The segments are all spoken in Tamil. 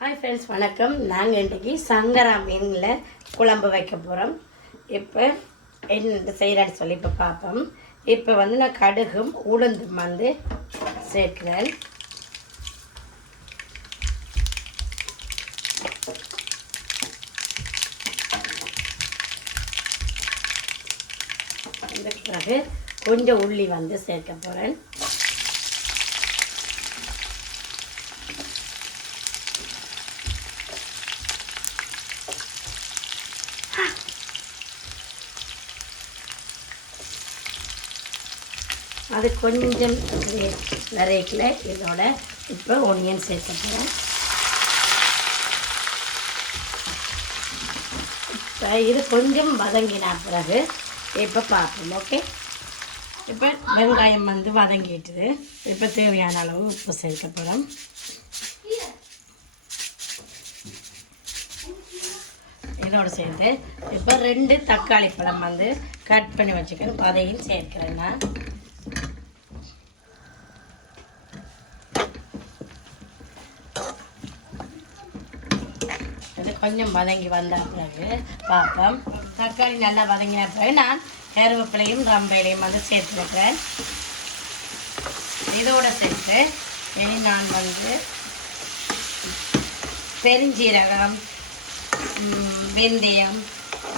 ஹாய் ஃப்ரெண்ட்ஸ் வணக்கம். நாங்கள் இன்றைக்கி சங்கரா மீனில் குழம்பு வைக்க போகிறோம் இப்போ என்ன செய்கிறான்னு சொல்லி இப்போ பார்ப்போம் இப்போ வந்து நான் கடுகும் உளுந்தும் வந்து சேர்க்கிறேன். பிறகு கொஞ்சம் உள்ளி வந்து சேர்க்க போகிறேன் அது கொஞ்சம் நிறையக்கில் இதோட இப்போ ஒனியன் சேர்க்க போகிறேன் இப்போ இது கொஞ்சம் வதங்கின பிறகு இப்போ பார்ப்போம் ஓகே இப்போ வெங்காயம் வந்து வதங்கிட்டுது. இப்போ தேவையான அளவு உப்பு சேர்க்க போகிறோம் இதோடு சேர்த்து இப்போ ரெண்டு தக்காளி பழம் வந்து கட் பண்ணி வச்சுக்கணும். அதையும் சேர்க்கிறேன் நான் இது கொஞ்சம் வதங்கி வந்த பிறகு பார்ப்போம் தக்காளி நல்லா வதங்கின பிறகு நான் கருவேப்பிலையும் ரம்பையிலையும் வந்து சேர்த்துருக்கேன் இதோட சேர்த்து இனி நான் வந்து பெருஞ்சீரகம் வெந்தயம்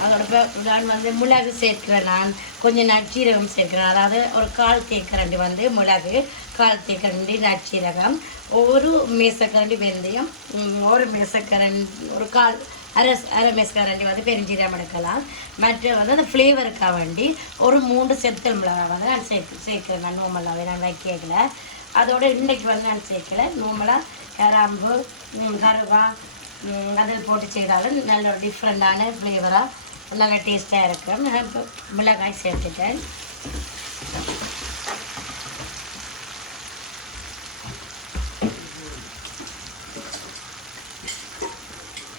அதோட நான் வந்து மிளகு சேர்க்கிறேன் நான். கொஞ்சம் நச்சீரகம் சேர்க்கிறேன். அதாவது ஒரு கால் தேக்கரண்டி வந்து மிளகு கால் தேக்கரண்டி நச்சீரகம் ஒரு மேசக்கரண்டி வெந்தயம் ஒரு மேசக்கரண்டி ஒரு கால் அரை அரை மேசக்கரண்டி வந்து பெருஞ்சீரகம் எடுக்கலாம். மற்ற வந்து அந்த ஃப்ளேவருக்காக வேண்டி ஒரு மூன்று செத்தல் மிளகா வந்து நான் சேர்த்து சேர்க்கிறேன் நான் நோமலாகவே நான் வைக்கல. அதோட இன்றைக்கு வந்து நான் சேர்க்கல. நோமலாக கிராம்பு கருவா அதில் போட்டு செய்தாலும் நல்ல ஒரு டிஃப்ரெண்டான ஃப்ளேவராக மிளகாய் டேஸ்ட்டாக இருக்கும் நான் இப்போ மிளகாய் சேர்த்துட்டேன்.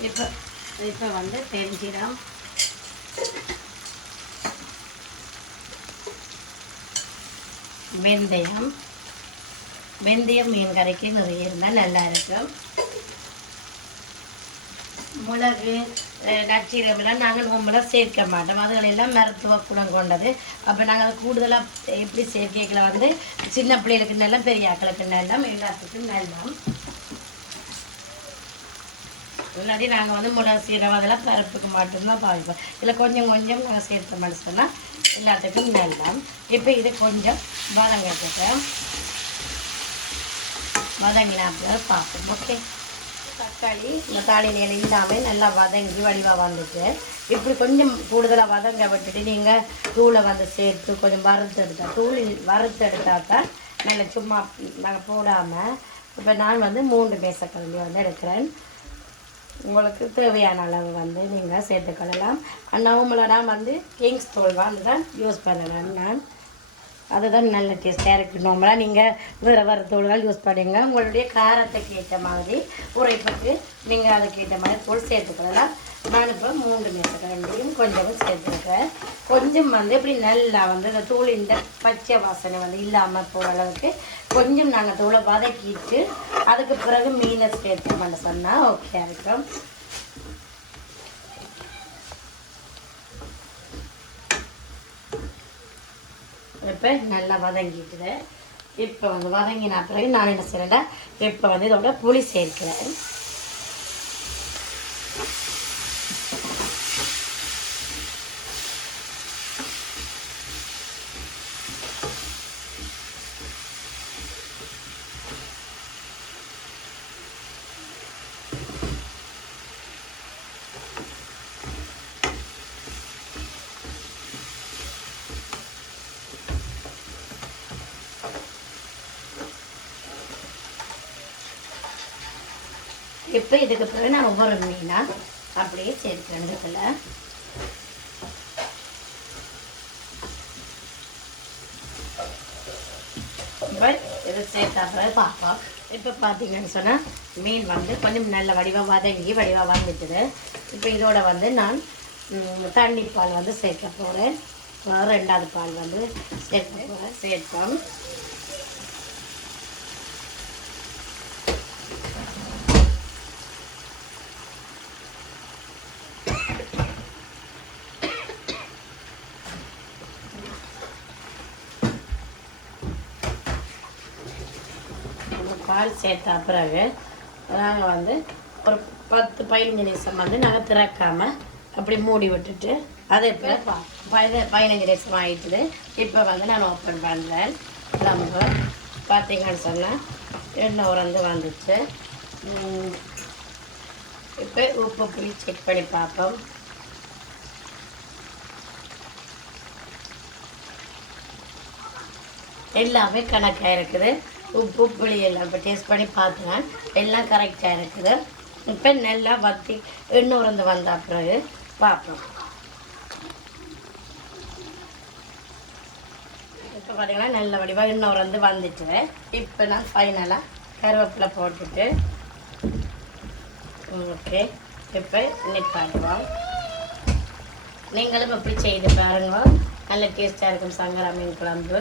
இப்போ இப்போ வந்து பெருஞ்சீரம் வெந்தயம். வெந்தயம் மீன் கறிக்கு நிறைய இருந்தால் நல்லா இருக்கும். மிளகு நச்சீரமெல்லாம் நாங்கள் நோம்பெல்லாம் சேர்க்க மாட்டோம். அதுகளெல்லாம் மருத்துவ குணம் கொண்டது. அப்போ நாங்கள் கூடுதலாக எப்படி சேர்க்கைகளை வந்து சின்ன பிள்ளைகளுக்கு நல்லா பெரிய ஆக்களுக்கு நல்லா எல்லாத்துக்கும் நல்லா. இல்லாட்டி நாங்கள் வந்து மிளகு சீரகம் அதெல்லாம் பருப்புக்கு மட்டும்தான் பாவிப்போம். இதில் கொஞ்சம் கொஞ்சம் நாங்கள் சேர்த்த மாதிரி சொன்னால் எல்லாத்துக்கும் நல்லா. இப்போ இது கொஞ்சம் வதங்கட்டுட்டேன் வதங்கினாப்புல பார்ப்போம் ஓகே தக்காளி இந்த தாளியில் இல்லாமல் நல்லா வதங்கி வடிவாக வந்துச்சு. இப்படி கொஞ்சம் கூடுதலாக வதங்க விட்டுட்டு நீங்கள் தூளை வந்து சேர்த்து கொஞ்சம் வறுத்தெடுத்தா தூள் வறுத்தெடுத்தா தான் நல்லா சும்மா நாங்கள் போடாமல் இப்போ நான் வந்து மூன்று மேசக்கரண்டி வந்து எடுக்கிறேன். உங்களுக்கு தேவையான அளவு வந்து நீங்கள் சேர்த்துக்கொள்ளலாம். அண்ணாவும் நான் வந்து கிங்ஸ் தோல் வந்து தான் யூஸ் பண்ணுறேன் நான். அதுதான் நல்ல டேஸ்ட்டாக இருக்குது நார்மலாக நீங்கள் வேறு வேறு தோள்கள் யூஸ் பண்ணுங்க உங்களுடைய காரத்துக்கு ஏற்ற மாதிரி உரைப்புக்கு நீங்கள் அதுக்கு ஏற்ற மாதிரி தோல் சேர்த்துக்கலாம். நான் இப்போ மூன்று மேசக்கரண்டியும் கொஞ்சம் சேர்த்துருக்கேன் கொஞ்சம் வந்து இப்படி நல்லா வந்து இந்த தூள் இந்த பச்சை வாசனை வந்து இல்லாமல் போகிற அளவுக்கு கொஞ்சம் நாங்கள் தூளை வதக்கிட்டு அதுக்கு பிறகு மீனை சேர்த்தோம்னு சொன்னால் ஓகே இருக்கும். இப்போ நல்லா வதங்கிட்டுது இப்போ வந்து வதங்கின பிறகு நான் என்ன செய்கிறேன்டா இப்போ வந்து இதோட புளி சேர்க்கிறேன். இப்போ இதுக்கு பிறகு நான் ஒவ்வொரு மீனாக அப்படியே சேர்க்கிறேன் இதுக்குள்ள இதை சேர்த்தா பிறகு பார்ப்போம் இப்போ பார்த்தீங்கன்னு சொன்னால் மீன் வந்து கொஞ்சம் நல்ல வடிவாக வதங்கி வடிவாக வந்துட்டுது இப்போ இதோட வந்து நான் தண்ணி பால் வந்து சேர்க்க போகிறேன் ரெண்டாவது பால் வந்து சேர்க்க போகிறேன் சேர்த்தோம். பால் சேர்த்த பிறகு நாங்கள் வந்து ஒரு பத்து பதினஞ்சு நிமிஷம் வந்து நாங்கள் திறக்காம அப்படி மூடி விட்டுட்டு அதே போல் பதி பதினஞ்சு நிமிஷம் ஆயிட்டுது. இப்போ வந்து நான் ஓப்பன் பண்ணுறேன் நம்ம பார்த்தீங்கன்னு சொன்னால் எண்ணெய் உறந்து வந்துச்சு. இப்போ உப்பு புளி செக் பண்ணி பார்ப்போம் எல்லாமே கணக்காக இருக்குது. உப்பு புளி எல்லாம் இப்போ டேஸ்ட் பண்ணி பார்த்தேன் எல்லாம் கரெக்டாக இருக்குது. இப்போ நல்லா வத்தி எண்ணெய் உறந்து வந்த பிறகு பார்ப்போம். இப்போ பார்த்தீங்கன்னா நல்ல வடிவாக எண்ணெய் உறந்து வந்துட்டு இப்போ நான் ஃபைனலாக கருவேப்பிலை போட்டுட்டு ஓகே இப்போ நிப்பாட்டுவோம் நீங்களும் எப்படி செய்து பாருங்க. நல்ல டேஸ்ட்டாக இருக்கும். சங்கரா மீன் குழம்பு.